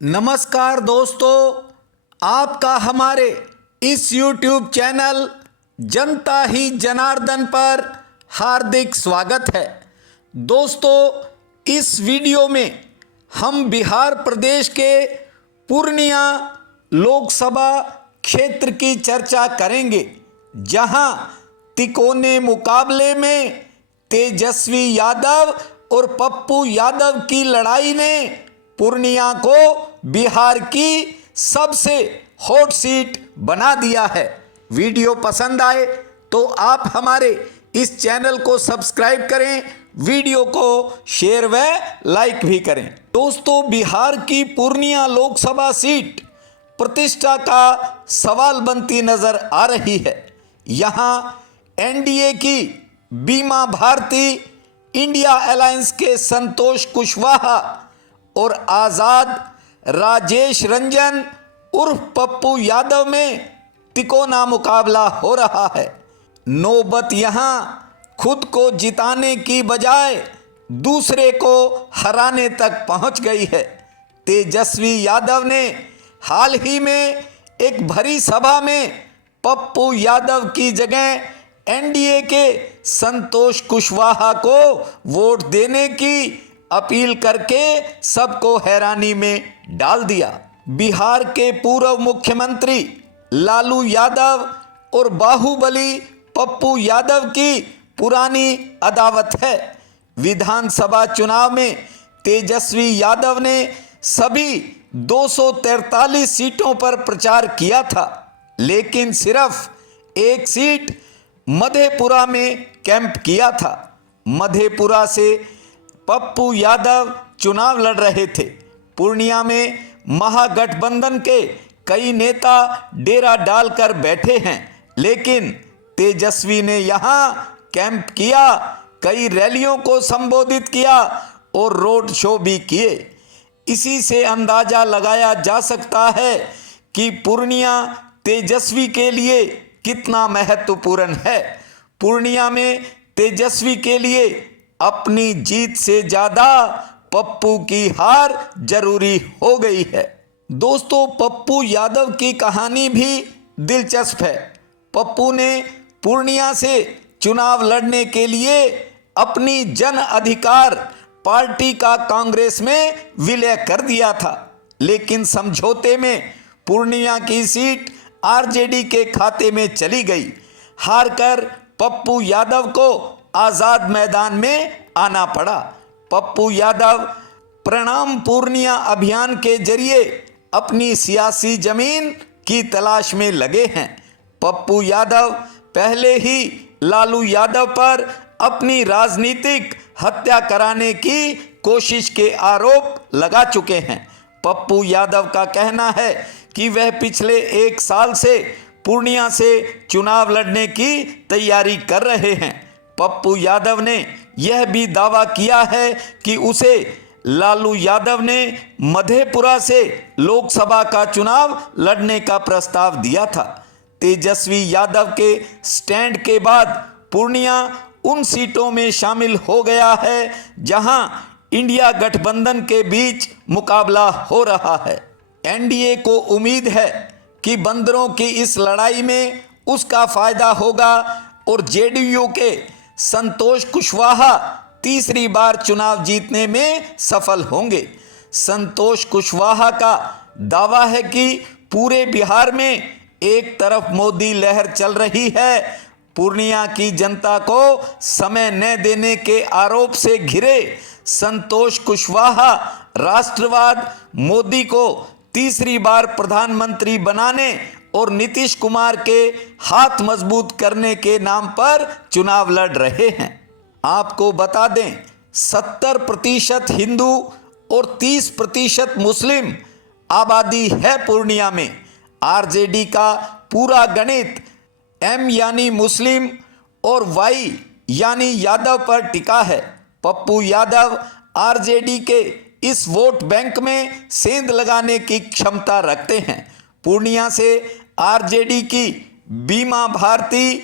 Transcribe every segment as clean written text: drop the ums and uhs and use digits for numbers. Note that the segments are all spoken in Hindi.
नमस्कार दोस्तों, आपका हमारे इस YouTube चैनल जनता ही जनार्दन पर हार्दिक स्वागत है। दोस्तों, इस वीडियो में हम बिहार प्रदेश के पूर्णिया लोकसभा क्षेत्र की चर्चा करेंगे, जहां तिकोने मुकाबले में तेजस्वी यादव और पप्पू यादव की लड़ाई ने पूर्णिया को बिहार की सबसे हॉट सीट बना दिया है। वीडियो पसंद आए तो आप हमारे इस चैनल को सब्सक्राइब करें, वीडियो को शेयर व लाइक भी करें। दोस्तों, बिहार की पूर्णिया लोकसभा सीट प्रतिष्ठा का सवाल बनती नजर आ रही है। यहां एनडीए की बीमा भारती, इंडिया अलायंस के संतोष कुशवाहा और आजाद राजेश रंजन उर्फ पप्पू यादव में तिकोना मुकाबला हो रहा है। नौबत यहां खुद को जिताने की बजाय दूसरे को हराने तक पहुंच गई है। तेजस्वी यादव ने हाल ही में एक भरी सभा में पप्पू यादव की जगह एनडीए के संतोष कुशवाहा को वोट देने की अपील करके सबको हैरानी में डाल दिया। बिहार के पूर्व मुख्यमंत्री लालू यादव और बाहुबली पप्पू यादव की पुरानी अदावत है। विधानसभा चुनाव में तेजस्वी यादव ने सभी 243 सीटों पर प्रचार किया था, लेकिन सिर्फ एक सीट मधेपुरा में कैंप किया था। मधेपुरा से पप्पू यादव चुनाव लड़ रहे थे। पूर्णिया में महागठबंधन के कई नेता डेरा डालकर बैठे हैं, लेकिन तेजस्वी ने यहां कैंप किया, कई रैलियों को संबोधित किया और रोड शो भी किए। इसी से अंदाजा लगाया जा सकता है कि पूर्णिया तेजस्वी के लिए कितना महत्वपूर्ण है। पूर्णिया में तेजस्वी के लिए अपनी जीत से ज्यादा पप्पू की हार जरूरी हो गई है। दोस्तों, पप्पू यादव की कहानी भी दिलचस्प है। पप्पू ने पूर्णिया से चुनाव लड़ने के लिए अपनी जन अधिकार पार्टी का कांग्रेस में विलय कर दिया था, लेकिन समझौते में पूर्णिया की सीट आरजेडी के खाते में चली गई। हारकर पप्पू यादव को आजाद मैदान में आना पड़ा। पप्पू यादव प्रणाम पूर्णिया अभियान के जरिए अपनी सियासी जमीन की तलाश में लगे हैं। पप्पू यादव पहले ही लालू यादव पर अपनी राजनीतिक हत्या कराने की कोशिश के आरोप लगा चुके हैं। पप्पू यादव का कहना है कि वह पिछले 1 साल से पूर्णिया से चुनाव लड़ने की तैयारी कर रहे हैं। पप्पू यादव ने यह भी दावा किया है कि उसे लालू यादव ने मधेपुरा से लोकसभा का चुनाव लड़ने का प्रस्ताव दिया था। तेजस्वी यादव के स्टैंड के बाद पूर्णिया उन सीटों में शामिल हो गया है जहां इंडिया गठबंधन के बीच मुकाबला हो रहा है। एनडीए को उम्मीद है कि बंदरों की इस लड़ाई में उसका फायदा होगा और जेडीयू के संतोष कुशवाहा तीसरी बार चुनाव जीतने में सफल होंगे। संतोष कुशवाहा का दावा है कि पूरे बिहार में एक तरफ मोदी लहर चल रही है, पूर्णिया की जनता को समय न देने के आरोप से घिरे संतोष कुशवाहा राष्ट्रवाद, मोदी को तीसरी बार प्रधानमंत्री बनाने और नीतीश कुमार के हाथ मजबूत करने के नाम पर चुनाव लड़ रहे हैं। आपको बता दें, 70% हिंदू और 30% मुस्लिम आबादी है पूर्णिया में। आरजेडी का पूरा गणित एम यानी मुस्लिम और वाई यानी यादव पर टिका है। पप्पू यादव आरजेडी के इस वोट बैंक में सेंध लगाने की क्षमता रखते हैं। पूर्णिया से आरजेडी की बीमा भारती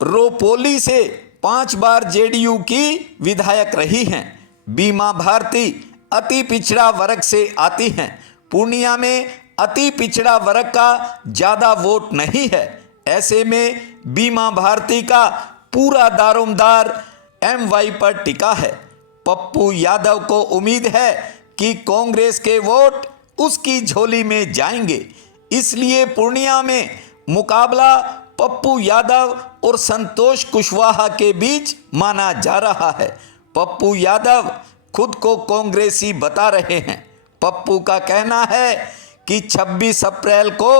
रोपोली से 5 बार जेडीयू की विधायक रही हैं। बीमा भारती अति पिछड़ा वर्ग से आती हैं। पूर्णिया में अति पिछड़ा वर्ग का ज़्यादा वोट नहीं है। ऐसे में बीमा भारती का पूरा दारोमदार MY पर टिका है। पप्पू यादव को उम्मीद है कि कांग्रेस के वोट उसकी झोली में जाएंगे, इसलिए पूर्णिया में मुकाबला पप्पू यादव और संतोष कुशवाहा के बीच माना जा रहा है। पप्पू यादव खुद को कांग्रेसी बता रहे हैं। पप्पू का कहना है कि 26 अप्रैल को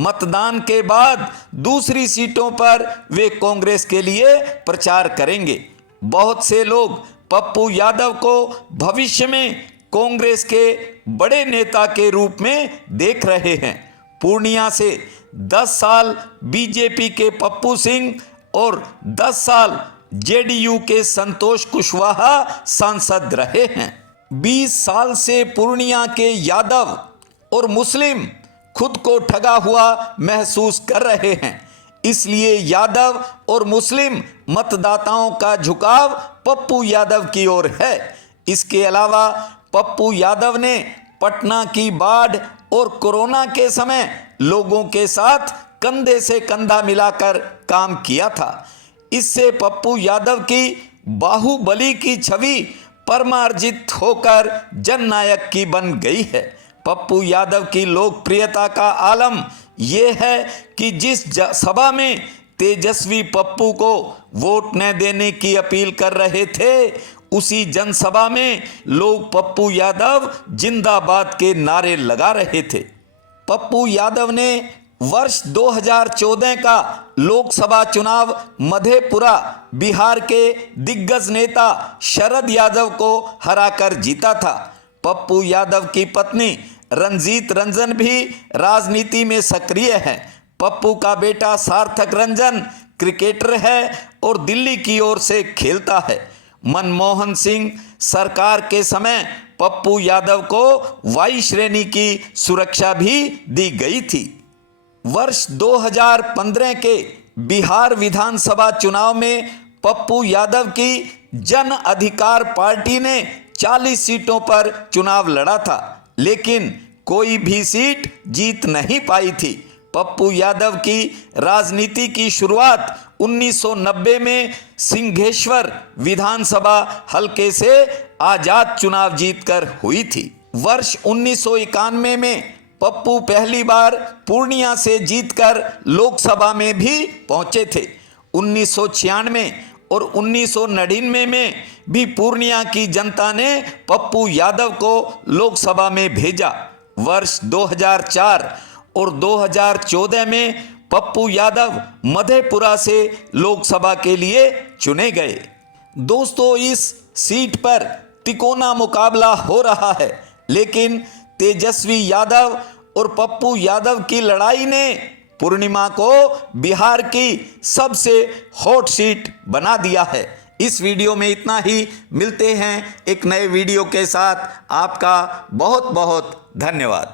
मतदान के बाद दूसरी सीटों पर वे कांग्रेस के लिए प्रचार करेंगे। बहुत से लोग पप्पू यादव को भविष्य में कांग्रेस के बड़े नेता के रूप में देख रहे हैं। पूर्णिया से 10 साल बीजेपी के पप्पू सिंह और 10 साल JDU के संतोष कुशवाहा सांसद रहे हैं। 20 साल से पूर्णिया के यादव और मुस्लिम खुद को ठगा हुआ महसूस कर रहे हैं, इसलिए यादव और मुस्लिम मतदाताओं का झुकाव पप्पू यादव की ओर है। इसके अलावा पप्पू यादव ने पटना की बाढ़ और कोरोना के समय लोगों के साथ कंधे से कंधा मिलाकर काम किया था। इससे पप्पू यादव की बाहुबली की छवि परमार्जित होकर जननायक की बन गई है। पप्पू यादव की लोकप्रियता का आलम यह है कि जिस सभा में तेजस्वी पप्पू को वोट न देने की अपील कर रहे थे, उसी जनसभा में लोग पप्पू यादव जिंदाबाद के नारे लगा रहे थे। पप्पू यादव ने वर्ष 2014 का लोकसभा चुनाव मधेपुरा बिहार के दिग्गज नेता शरद यादव को हराकर जीता था। पप्पू यादव की पत्नी रंजीत रंजन भी राजनीति में सक्रिय है। पप्पू का बेटा सार्थक रंजन क्रिकेटर है और दिल्ली की ओर से खेलता है। मनमोहन सिंह सरकार के समय पप्पू यादव को वायु श्रेणी की सुरक्षा भी दी गई थी। वर्ष 2015 के बिहार विधानसभा चुनाव में पप्पू यादव की जन अधिकार पार्टी ने 40 सीटों पर चुनाव लड़ा था, लेकिन कोई भी सीट जीत नहीं पाई थी। पप्पू यादव की राजनीति की शुरुआत 1990 में सिंघेश्वर विधानसभा हलके से आजाद चुनाव जीतकर हुई थी। वर्ष 1991 में पप्पू पहली बार पूर्णिया से जीतकर लोकसभा में भी पहुंचे थे। 1996 और 1999 में भी पूर्णिया की जनता ने पप्पू यादव को लोकसभा में भेजा। वर्ष 2004 और 2014 में पप्पू यादव मधेपुरा से लोकसभा के लिए चुने गए। दोस्तों, इस सीट पर तिकोना मुकाबला हो रहा है, लेकिन तेजस्वी यादव और पप्पू यादव की लड़ाई ने पूर्णिमा को बिहार की सबसे हॉट सीट बना दिया है। इस वीडियो में इतना ही। मिलते हैं एक नए वीडियो के साथ। आपका बहुत बहुत धन्यवाद।